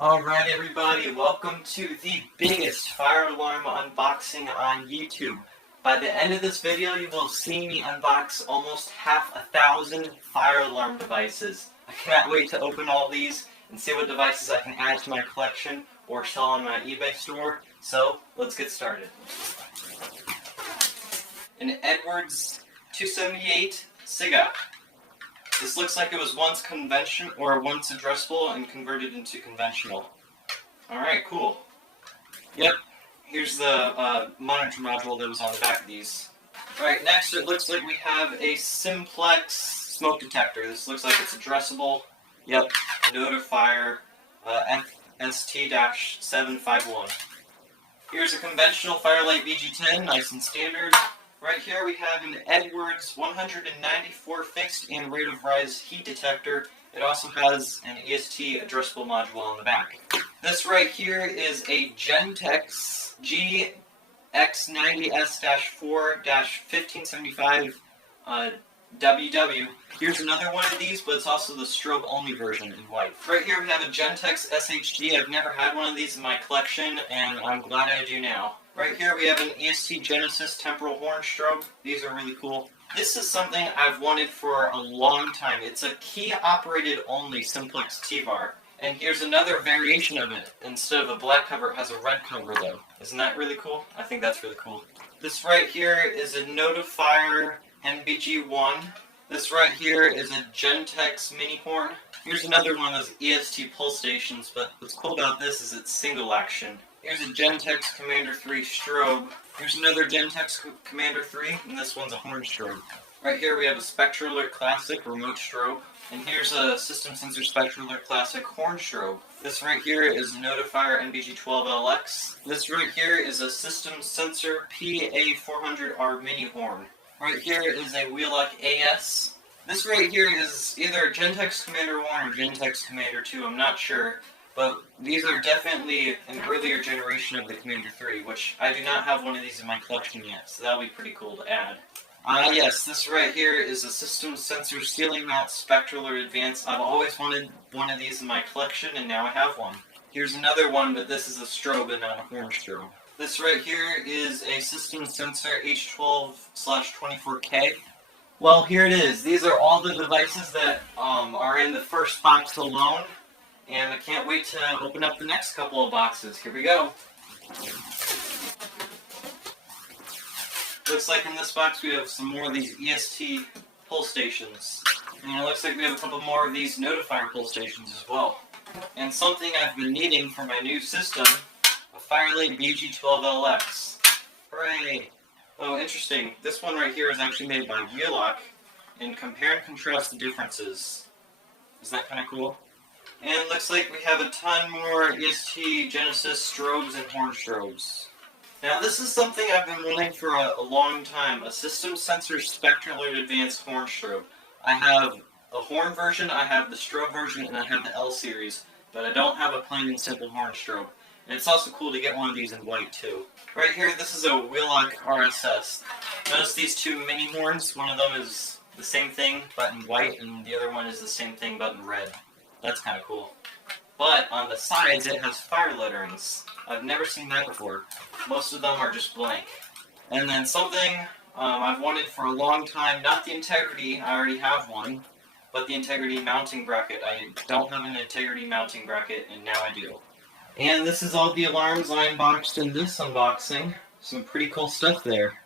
Alright everybody, welcome to the biggest fire alarm unboxing on YouTube. By the end of this video, you will see me unbox almost 1,000 fire alarm devices. I cannot wait to open all these and see what devices I can add to my collection or sell on my eBay store. So, let's get started. An Edwards 278 SIGA. This looks like it was once addressable and converted into conventional. Alright, cool. Yep, here's the monitor module that was on the back of these. Alright, next it looks like we have a Simplex smoke detector. This looks like it's addressable. Yep, Notifier FST-751. Here's a conventional Firelight VG10, nice and standard. Right here we have an Edwards 194 fixed and rate of rise heat detector. It also has an EST addressable module on the back. This right here is a Gentex GX90S-4-1575 WW. Here's another one of these, but it's also the strobe only version in white. Right here we have a Gentex SHD. I've never had one of these in my collection, and I'm glad I do now. Right here we have an EST Genesis temporal horn strobe. These are really cool. This is something I've wanted for a long time. It's a key operated only Simplex TVAR. And here's another variation of it. Instead of a black cover, it has a red cover though. Isn't that really cool? I think that's really cool. This right here is a Notifier NBG1. This right here is a Gentex mini horn. Here's another one of those EST pull stations, but what's cool about this is it's single action. Here's a Gentex Commander 3 strobe. Here's another Gentex Commander 3, and this one's a horn strobe. Right here we have a SpectraLert Classic remote strobe. And here's a System Sensor SpectraLert Classic horn strobe. This right here is a Notifier NBG12LX. This right here is a System Sensor PA400R mini horn. Right here is a Wheelock AS. This right here is either a Gentex Commander 1 or Gentex Commander 2, I'm not sure. But these are definitely an earlier generation of the Commander 3, which I do not have one of these in my collection yet, so that'll be pretty cool to add. Yes, this right here is a System Sensor Ceiling Mount SpectraLert Advanced. I've always wanted one of these in my collection, and now I have one. Here's another one, but this is a strobe and not a horn strobe. This right here is a System Sensor H12/24K. Well, here it is. These are all the devices that are in the first box alone. And I can't wait to open up the next couple of boxes. Here we go. Looks like in this box we have some more of these EST pull stations. And it looks like we have a couple more of these Notifier pull stations as well. And something I've been needing for my new system, a Firelight VG12LX. Hooray! Oh, interesting. This one right here is actually made by Wheelock. And compare and contrast the differences. Isn't that kind of cool? And looks like we have a ton more EST Genesis strobes and horn strobes. Now this is something I've been wanting for a long time, a System Sensor SpectraLert Advanced horn strobe. I have a horn version, I have the strobe version, and I have the L series, but I don't have a plain and simple horn strobe. And it's also cool to get one of these in white too. Right here, this is a Wheelock RSS. Notice these two mini horns, one of them is the same thing but in white, and the other one is the same thing but in red. That's kind of cool. But on the sides it has fire letterings. I've never seen that before. Most of them are just blank. And then something I've wanted for a long time, not the Integrity, I already have one, but the Integrity mounting bracket. I don't have an Integrity mounting bracket, and now I do. And this is all the alarms I unboxed in this unboxing. Some pretty cool stuff there.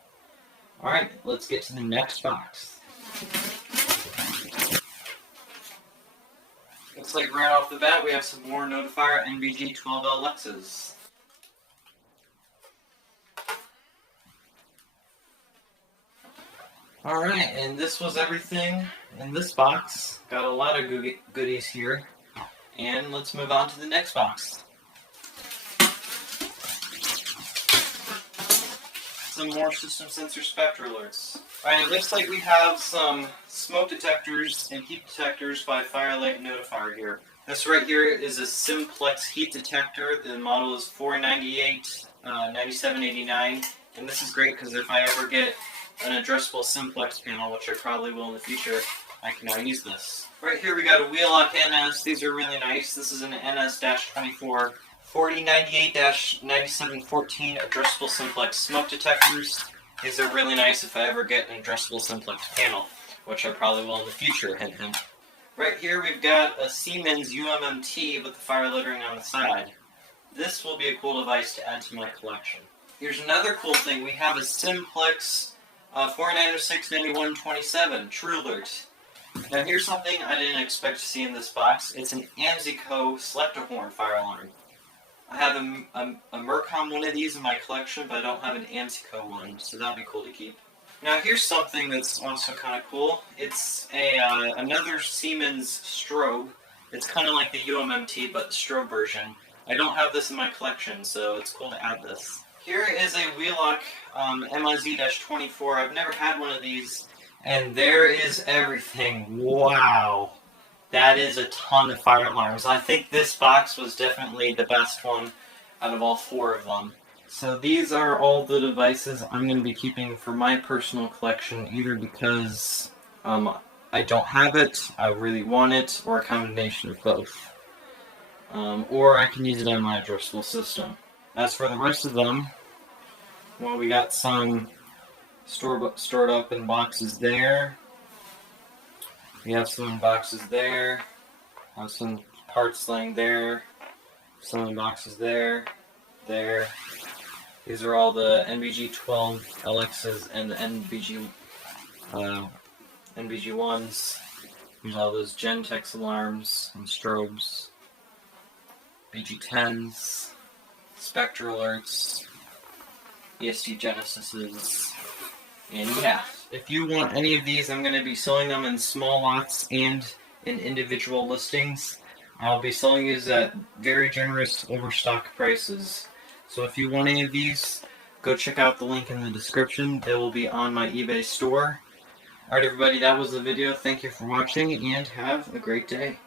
Alright, let's get to the next box. Looks like right off the bat we have some more Notifier NBG12LXs. Alright, and this was everything in this box. Got a lot of goodies here. And let's move on to the next box. Some more System Sensor SpectraLerts. Alright, it looks like we have some smoke detectors and heat detectors by Firelight and Notifier here. This right here is a Simplex heat detector. The model is 498-9789. And this is great because if I ever get an addressable Simplex panel, which I probably will in the future, I can now use this. Right here we got a Wheelock NS. These are really nice. This is an NS-24 4098-9714 addressable simplex smoke detectors. These are really nice if I ever get an addressable simplex panel, which I probably will in the future, hint hint. Right here we've got a Siemens UMMT with the fire lettering on the side. This will be a cool device to add to my collection. Here's another cool thing. We have a Simplex 49069127 TrueAlert. Now here's something I didn't expect to see in this box. It's an AMSICO Selector-Horn fire alarm. I have a Mercom one of these in my collection, but I don't have an AMSICO one, so that'd be cool to keep. Now here's something that's also kind of cool. It's another Siemens strobe. It's kind of like the UMMT, but the strobe version. I don't have this in my collection, so it's cool to add this. Here is a Wheelock MIZ-24. I've never had one of these, and there is everything. Wow! That is a ton of fire alarms. I think this box was definitely the best one out of all 4 of them. So these are all the devices I'm going to be keeping for my personal collection, either because I don't have it, I really want it, or a combination of both. Or I can use it on my addressable system. As for the rest of them, well, we got some stored up in boxes there. We have some in boxes there. Have some parts laying there. Some in boxes there. There. These are all the NBG-12 LXs and the NBG-1s. Here's all those Gentex alarms and strobes. BG-10s. Spectre alerts. EST Genesises. And yeah, if you want any of these, I'm going to be selling them in small lots and in individual listings. I'll be selling these at very generous overstock prices. So if you want any of these, go check out the link in the description. They will be on my eBay store. Alright everybody, that was the video. Thank you for watching and have a great day.